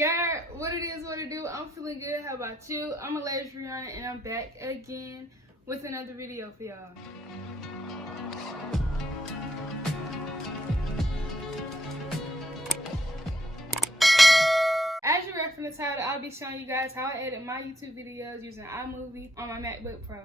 Yeah, what it is, what it do. I'm feeling good. How about you? I'm alaysia and I'm back again with another video for y'all. As you read from the title, I'll be showing you guys how I edit my YouTube videos using iMovie on my MacBook Pro.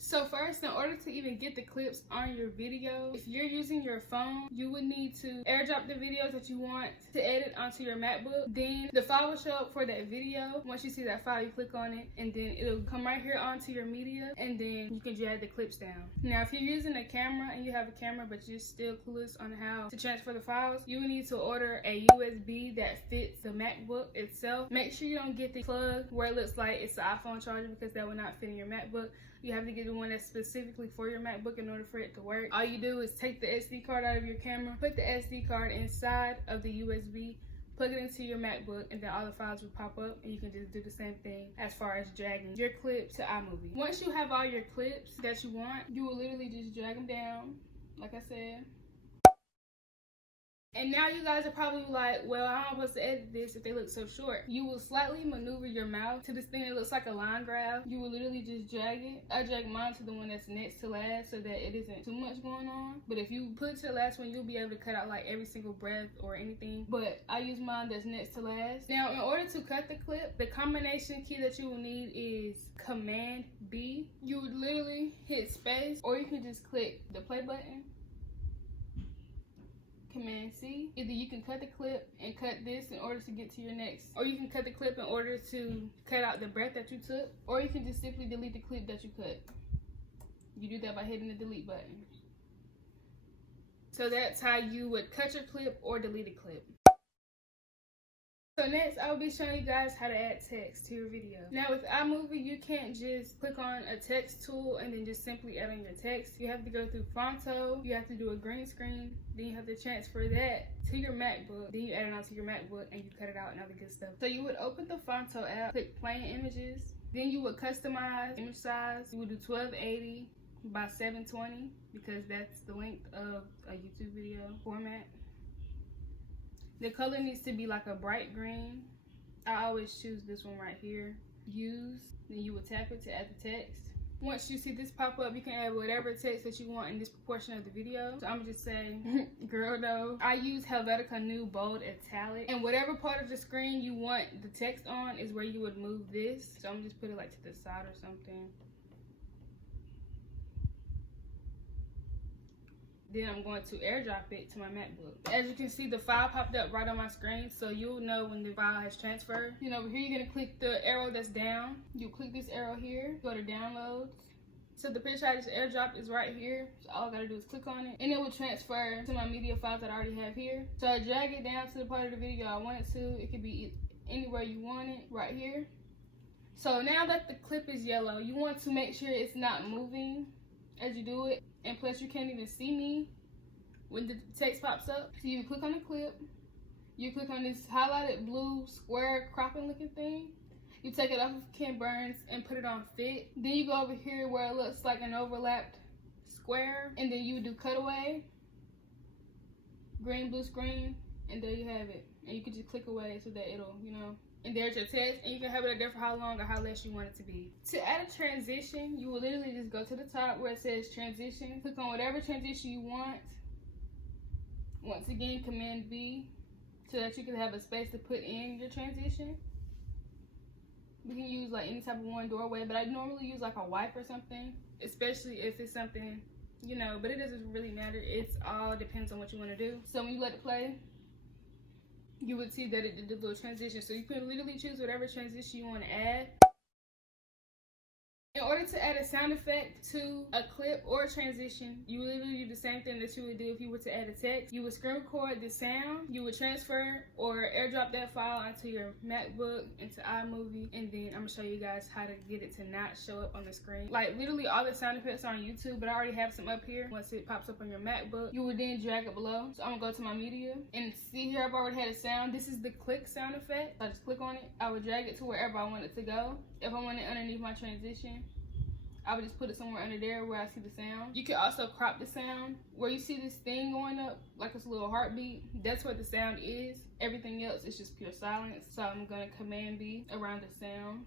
So first, in order to even get the clips on your video, if you're using your phone, you would need to airdrop the videos that you want to edit onto your MacBook. Then the file will show up for that video. Once you see that file, you click on it and then it'll come right here onto your media, and then you can drag the clips down. Now, if you're using a camera and you have a camera but you're still clueless on how to transfer the files, you will need to order a USB that fits the MacBook itself. Make sure you don't get the plug where it looks like it's an iPhone charger, because that will not fit in your MacBook. You have to get the one that's specifically for your MacBook in order for it to work. All you do is take the SD card out of your camera, put the SD card inside of the USB, plug it into your MacBook, and then all the files will pop up, and you can just do the same thing as far as dragging your clip to iMovie. Once you have all your clips that you want, you will literally just drag them down, like I said. And now you guys are probably like, well, how am I supposed to edit this if they look so short? You will slightly maneuver your mouse to this thing that looks like a line graph. You will literally just drag it. I drag mine to the one that's next to last so that it isn't too much going on. But if you put it to the last one, you'll be able to cut out like every single breath or anything. But I use mine that's next to last. Now, in order to cut the clip, the combination key that you will need is Command B. You would literally hit space, or you can just click the play button. Command C. Either you can cut the clip and cut this in order to get to your next, or you can cut the clip in order to cut out the breath that you took, or you can just simply delete the clip that you cut. You do that by hitting the delete button. So that's how you would cut your clip or delete a clip. So next, I will be showing you guys how to add text to your video. Now with iMovie, you can't just click on a text tool and then just simply add on your text. You have to go through Fonto, you have to do a green screen, then you have to transfer that to your MacBook, then you add it onto your MacBook and you cut it out and all the good stuff. So you would open the Fonto app, click plain images, then you would customize image size. You would do 1280 by 720 because that's the length of a YouTube video format. The color needs to be like a bright green. I always choose this one right here. Use, then you would tap it to add the text. Once you see this pop up, you can add whatever text that you want in this proportion of the video. So I'm just saying, girl though. I use Helvetica New Bold Italic. And whatever part of the screen you want the text on is where you would move this. So I'm just put it like to the side or something. Then I'm going to airdrop it to my MacBook. As you can see, the file popped up right on my screen, so you'll know when the file has transferred. Then over here, you're gonna click the arrow that's down. You click this arrow here, go to downloads. So the picture I just airdropped is right here. So all I gotta do is click on it, and it will transfer to my media files that I already have here. So I drag it down to the part of the video I want it to. It could be anywhere you want it, right here. So now that the clip is yellow, you want to make sure it's not moving as you do it. And plus, you can't even see me when the text pops up. So you click on the clip, you click on this highlighted blue square cropping looking thing, you take it off of Ken Burns and put it on fit. Then you go over here where it looks like an overlapped square, and then you do cutaway, green, blue screen, and there you have it. And you can just click away so that it'll, and there's your text, and you can have it there for how long or how less you want it to be. To add a transition, you will literally just go to the top where it says transition, click on whatever transition you want. Once again, Command B, so that you can have a space to put in your transition. We can use like any type of one doorway, but I normally use like a wipe or something, especially if it's something, but it doesn't really matter. It's all depends on what you want to do. So when you let it play, you would see that it did the little transition. So you can literally choose whatever transition you want to add. In order to add a sound effect to a clip or a transition, you would literally do the same thing that you would do if you were to add a text. You would screen record the sound, you would transfer or airdrop that file onto your MacBook, into iMovie, and then I'm gonna show you guys how to get it to not show up on the screen. Like literally all the sound effects are on YouTube, but I already have some up here. Once it pops up on your MacBook, you would then drag it below. So I'm gonna go to my media, and see here I've already had a sound. This is the click sound effect. I just click on it, I would drag it to wherever I want it to go. If I want it underneath my transition, I would just put it somewhere under there where I see the sound. You can also crop the sound. Where you see this thing going up, like it's a little heartbeat, that's where the sound is. Everything else is just pure silence. So I'm gonna Command B around the sound.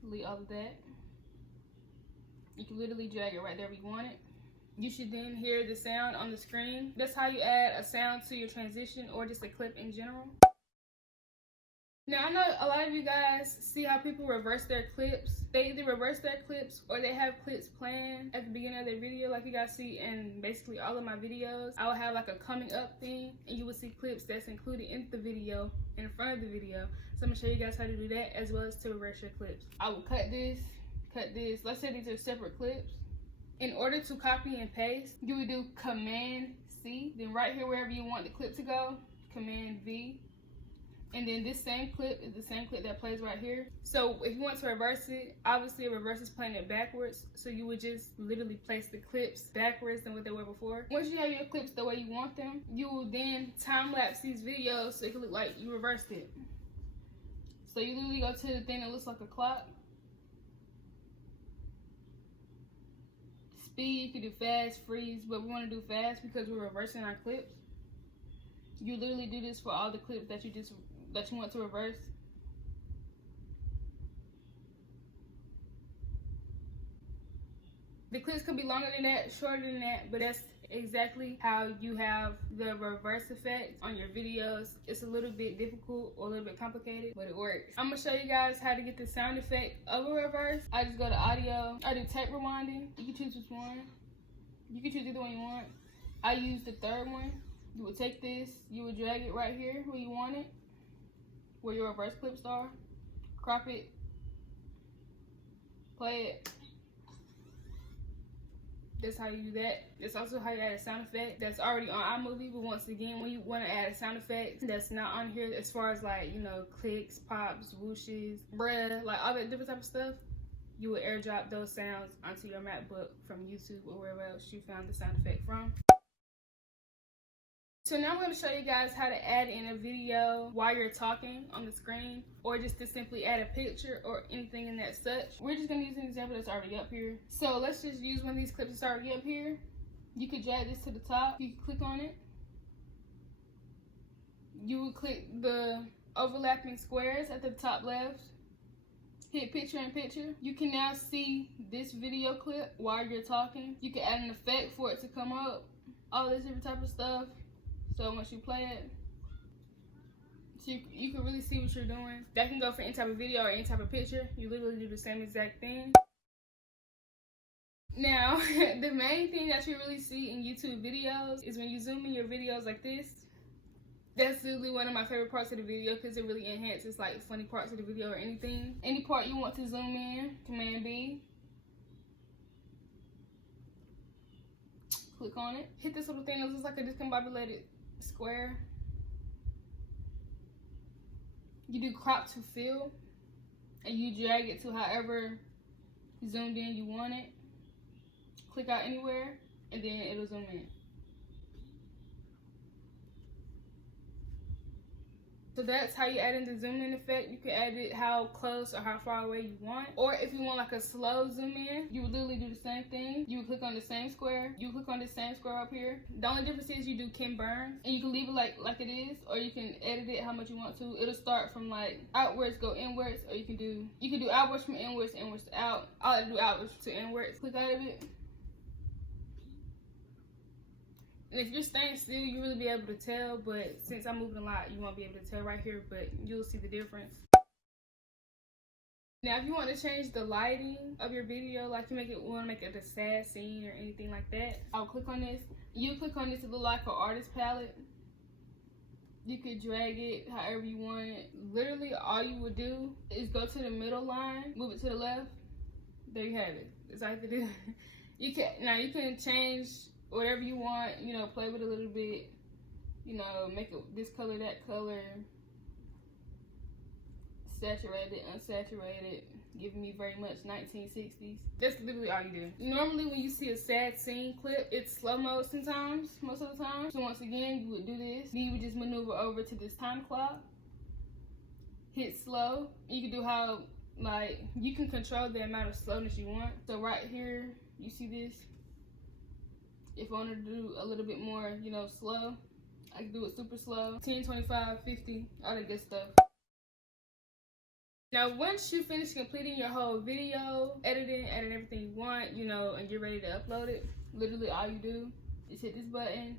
Delete all of that. You can literally drag it right there where you want it. You should then hear the sound on the screen. That's how you add a sound to your transition or just a clip in general. Now, I know a lot of you guys see how people reverse their clips. They either reverse their clips or they have clips planned at the beginning of their video, like you guys see in basically all of my videos. I will have like a coming up thing, and you will see clips that's included in the video, in front of the video. So I'm gonna show you guys how to do that, as well as to reverse your clips. I will cut this. Let's say these are separate clips. In order to copy and paste, you would do Command C. Then right here, wherever you want the clip to go, Command V. And then this same clip is the same clip that plays right here. So if you want to reverse it, obviously it reverses playing it backwards. So you would just literally place the clips backwards than what they were before. Once you have your clips the way you want them, you will then time lapse these videos so it can look like you reversed it. So you literally go to the thing that looks like a clock. Speed, you can do fast, freeze, but we want to do fast because we're reversing our clips. You literally do this for all the clips that you want to reverse. The clips could be longer than that, shorter than that, but that's exactly how you have the reverse effect on your videos. It's a little bit difficult or a little bit complicated, but it works. I'm gonna show you guys how to get the sound effect of a reverse. I just go to audio. I do tape rewinding. You can choose which one. You can choose either one you want. I use the third one. You would take this, you would drag it right here where you want it, where your reverse clips are, crop it, play it. That's how you do that. That's also how you add a sound effect that's already on iMovie, but once again, when you want to add a sound effect that's not on here, as far as like, you know, clicks, pops, whooshes, bruh, like all that different type of stuff, you would airdrop those sounds onto your MacBook from YouTube or wherever else you found the sound effect from. So now I'm going to show you guys how to add in a video while you're talking on the screen, or just to simply add a picture or anything in that such. We're just going to use an example that's already up here. So let's just use one of these clips that's already up here. You could drag this to the top. You can click on it. You would click the overlapping squares at the top left. Hit picture in picture. You can now see this video clip while you're talking. You can add an effect for it to come up. All this different type of stuff. So once you play it, so you can really see what you're doing. That can go for any type of video or any type of picture. You literally do the same exact thing. Now, the main thing that you really see in YouTube videos is when you zoom in your videos like this. That's literally one of my favorite parts of the video because it really enhances like funny parts of the video or anything. Any part you want to zoom in, Command B. Click on it. Hit this little thing that looks like a discombobulated square. You do crop to fill, and you drag it to however zoomed in you want it. Click out anywhere, and then it'll zoom in. So that's how you add in the zoom in effect. You can add it how close or how far away you want. Or if you want like a slow zoom in, you would literally do the same thing. You would click on the same square. You click on the same square up here. The only difference is you do Ken Burns, and you can leave it like it is, or you can edit it how much you want to. It'll start from like outwards, go inwards, or you can do outwards from inwards, inwards to out. I like to do outwards to inwards. Click out of it. And if you're staying still, you really be able to tell, but since I'm moving a lot, you won't be able to tell right here, but you'll see the difference. Now, if you want to change the lighting of your video, like you want to make it a sad scene or anything like that, I'll click on this. You click on this to look like an artist palette. You could drag it however you want it. Literally, all you would do is go to the middle line, move it to the left. There you have it. That's all you have to do. You can change whatever you want, you know, play with it a little bit, you know, make it this color, that color, saturated, unsaturated, giving me very much 1960s. That's literally all you do. Normally when you see a sad scene clip, it's slow mo sometimes, most of the time. So once again, you would do this. Then you would just maneuver over to this time clock, hit slow. You can do Like, you can control the amount of slowness you want. So right here, you see this? If I wanted to do a little bit more, you know, slow, I can do it super slow. 10, 25, 50, all that good stuff. Now, once you finish completing your whole video, edit everything you want, you know, and you're ready to upload it, literally all you do is hit this button,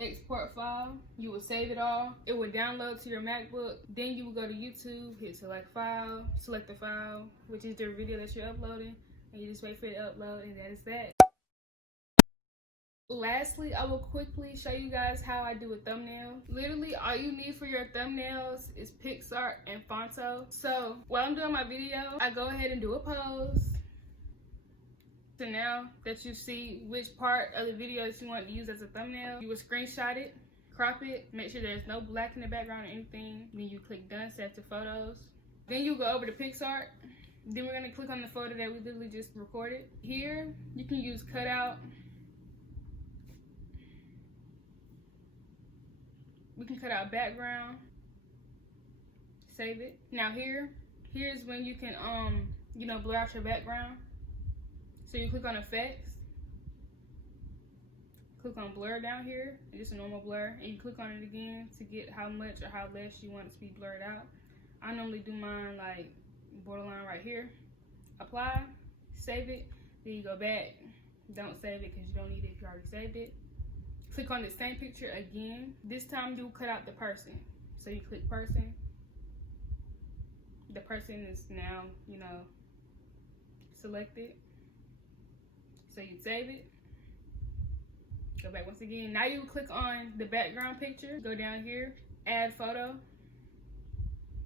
export file. You will save it all. It will download to your MacBook. Then you will go to YouTube, hit select file, select the file, which is the video that you're uploading, and you just wait for it to upload, and that is that. Lastly, I will quickly show you guys how I do a thumbnail. Literally, all you need for your thumbnails is PicsArt and Fonto. So while I'm doing my video, I go ahead and do a pose. So now that you see which part of the video that you want to use as a thumbnail, you will screenshot it, crop it, make sure there's no black in the background or anything. Then you click done, save to photos. Then you go over to PicsArt. Then we're gonna click on the photo that we literally just recorded. Here, you can use cutout. We can cut out background, save it. Now here's when you can you know, blur out your background. So you click on effects, click on blur down here, just a normal blur, and you click on it again to get how much or how less you want it to be blurred out. I normally do mine like borderline right here. Apply, save it, then you go back. Don't save it because you don't need it if you already saved it. Click on the same picture again. This time you cut out the person. So you click person. The person is now, you know, selected. So you save it. Go back once again. Now you click on the background picture. Go down here, add photo.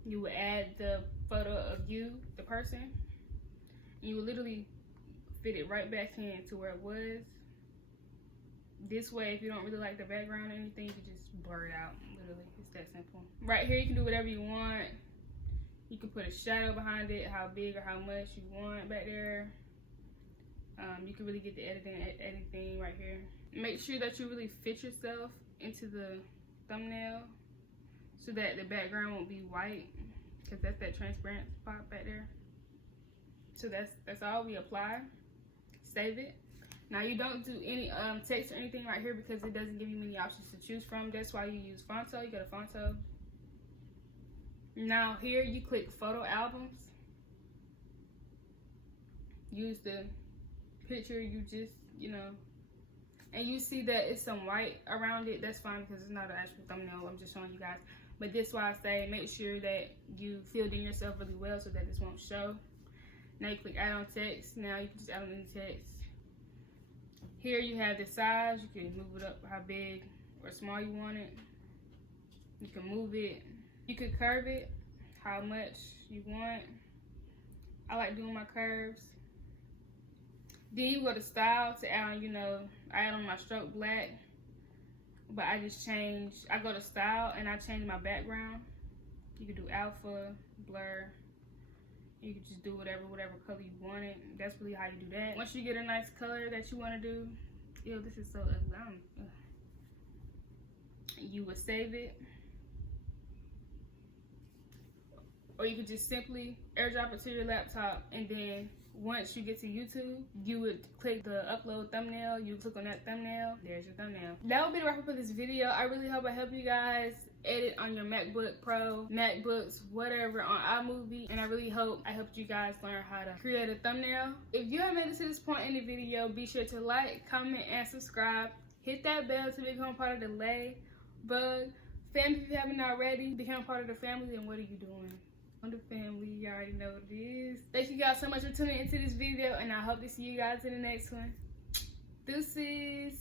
You will add the photo of you, the person. You will literally fit it right back in to where it was. This way, if you don't really like the background or anything, you can just blur it out. Literally, it's that simple. Right here, you can do whatever you want. You can put a shadow behind it, how big or how much you want back there. You can really get the editing right here. Make sure that you really fit yourself into the thumbnail so that the background won't be white, because that's that transparent spot back there. So that's all. We apply, save it. Now you don't do any text or anything right here because it doesn't give you many options to choose from. That's why you use Fonto. You go to Fonto. Now here you click photo albums. Use the picture you just, you know, and you see that it's some white around it. That's fine because it's not an actual thumbnail. I'm just showing you guys. But this is why I say make sure that you filled in yourself really well so that this won't show. Now you click add on text. Now you can just add on any text. Here you have the size. You can move it up how big or small you want it. You can move it. You can curve it how much you want. I like doing my curves. Then you go to style to add on, you know, I add on my stroke black. But I go to style and I change my background. You can do alpha, blur. You can just do whatever color you want it. That's really how you do that. Once you get a nice color that you want to do, ew, this is so ugly. You would save it. Or you could just simply airdrop it to your laptop, and then once you get to YouTube, you would click the upload thumbnail. You click on that thumbnail. There's your thumbnail. That would be the wrap up of this video. I really hope I helped you guys edit on your MacBook Pro, MacBooks, whatever, on iMovie. And I really hope I helped you guys learn how to create a thumbnail. If you have made it to this point in the video, be sure to like, comment, and subscribe. Hit that bell to become part of the Ladybug family if you haven't already. Become part of the family, and what are you doing? On the family, you already know what it is. Thank you guys so much for tuning into this video, and I hope to see you guys in the next one. Deuces.